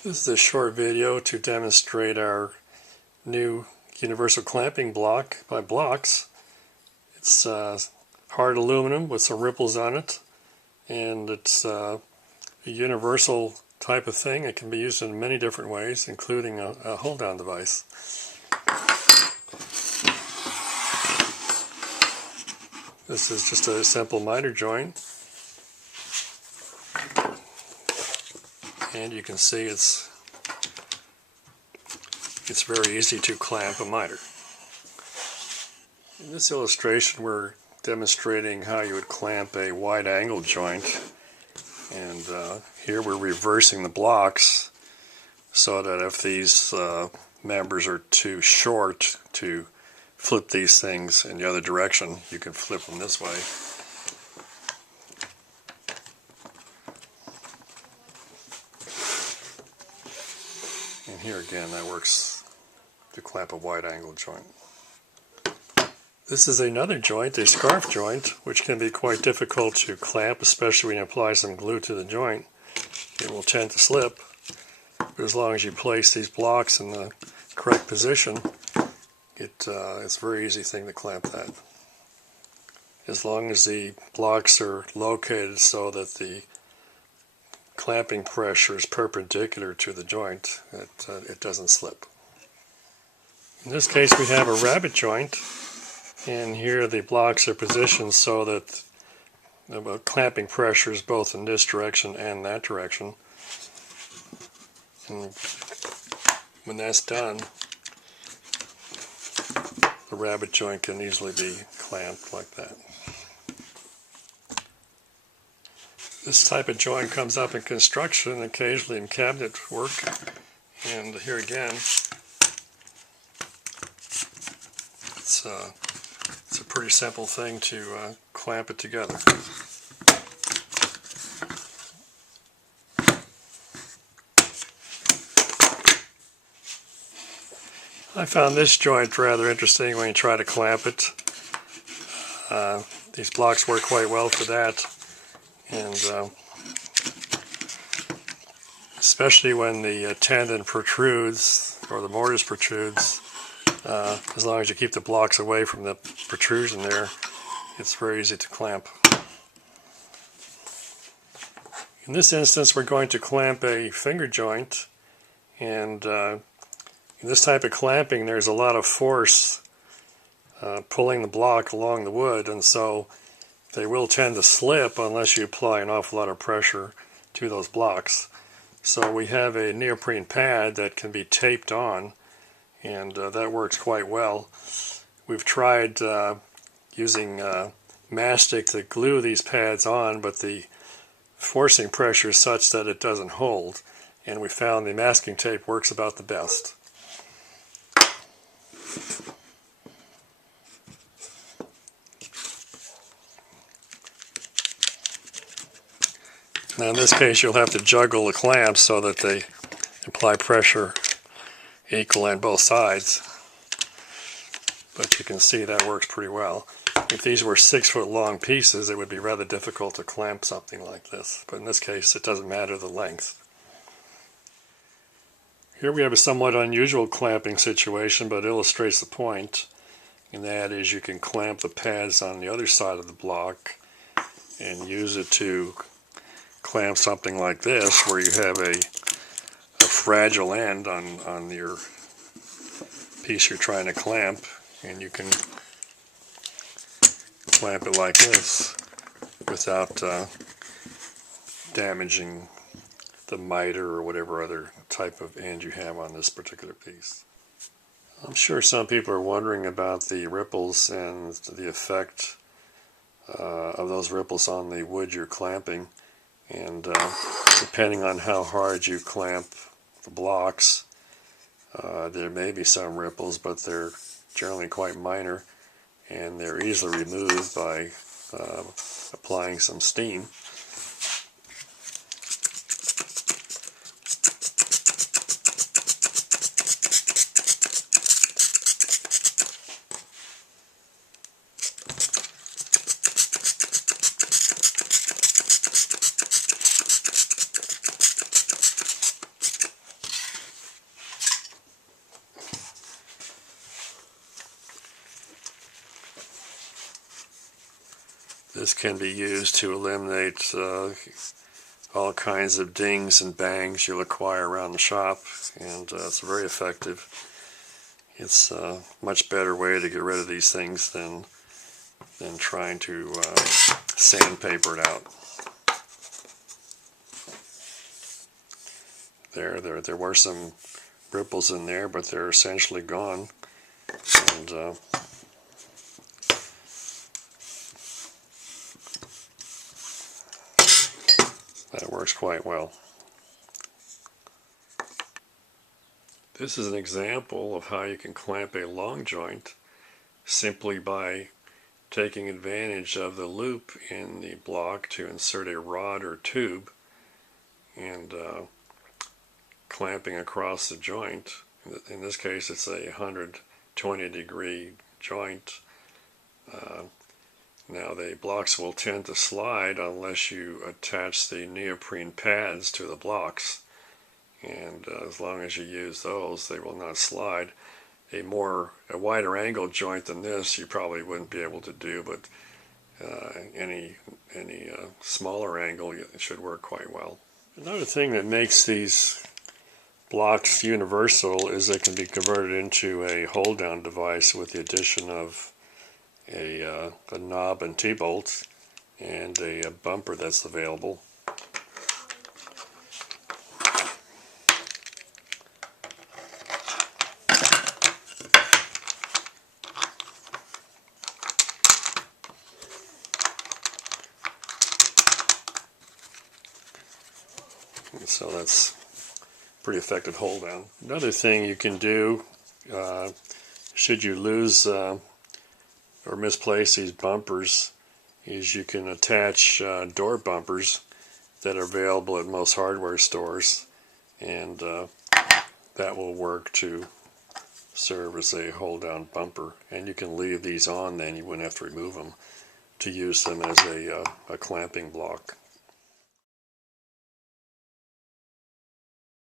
This is a short video to demonstrate our new universal clamping block by Blox. It's hard aluminum with some ripples on it, and it's a universal type of thing. It can be used in many different ways, including a hold-down device. This is just a simple miter joint, and you can see it's very easy to clamp a miter. In this illustration, we're demonstrating how you would clamp a wide angle joint, and here we're reversing the blocks so that if these members are too short to flip these things in the other direction, you can flip them this way. And here again, that works to clamp a wide angle joint. This is another joint, a scarf joint, which can be quite difficult to clamp, especially when you apply some glue to the joint. It will tend to slip, but as long as you place these blocks in the correct position, it's a very easy thing to clamp that. As long as the blocks are located so that the clamping pressure is perpendicular to the joint, it doesn't slip. In this case, we have a rabbet joint, and here the blocks are positioned so that the clamping pressure is both in this direction and that direction. And when that's done, the rabbet joint can easily be clamped like that. This type of joint comes up in construction and occasionally in cabinet work, and here again it's a pretty simple thing to clamp it together. I found this joint rather interesting when you try to clamp it. These blocks work quite well for that, and especially when the tendon protrudes or the mortise protrudes, as long as you keep the blocks away from the protrusion there, it's very easy to clamp. In this instance, we're going to clamp a finger joint, and in this type of clamping, there's a lot of force pulling the block along the wood, and so they will tend to slip unless you apply an awful lot of pressure to those blocks. So we have a neoprene pad that can be taped on, and that works quite well. We've tried using mastic to glue these pads on, but the forcing pressure is such that it doesn't hold, and we found the masking tape works about the best. Now in this case, you'll have to juggle the clamps so that they apply pressure equal on both sides, but you can see that works pretty well. If these were 6-foot long pieces, it would be rather difficult to clamp something like this, but in this case it doesn't matter the length. Here we have a somewhat unusual clamping situation, but it illustrates the point, and that is you can clamp the pads on the other side of the block and use it to clamp something like this, where you have a fragile end on your piece you're trying to clamp, and you can clamp it like this without damaging the miter or whatever other type of end you have on this particular piece. I'm sure some people are wondering about the ripples and the effect of those ripples on the wood you're clamping, and depending on how hard you clamp the blocks, there may be some ripples, but they're generally quite minor, and they're easily removed by applying some steam. This can be used to eliminate all kinds of dings and bangs you'll acquire around the shop, and it's very effective. It's a much better way to get rid of these things than trying to sandpaper it out. There were some ripples in there, but they're essentially gone, and that works quite well. This is an example of how you can clamp a long joint simply by taking advantage of the loop in the block to insert a rod or tube and clamping across the joint. In this case, it's a 120-degree joint. Now the blocks will tend to slide unless you attach the neoprene pads to the blocks, and as long as you use those, they will not slide. A wider angle joint than this you probably wouldn't be able to do, but any smaller angle it should work quite well. Another thing that makes these blocks universal is they can be converted into a hold down device with the addition of a knob and T-bolts and a bumper that's available. So that's pretty effective hold down. Another thing you can do, should you lose or misplace these bumpers, is you can attach door bumpers that are available at most hardware stores, and that will work to serve as a hold down bumper. And you can leave these on, then you wouldn't have to remove them to use them as a clamping block.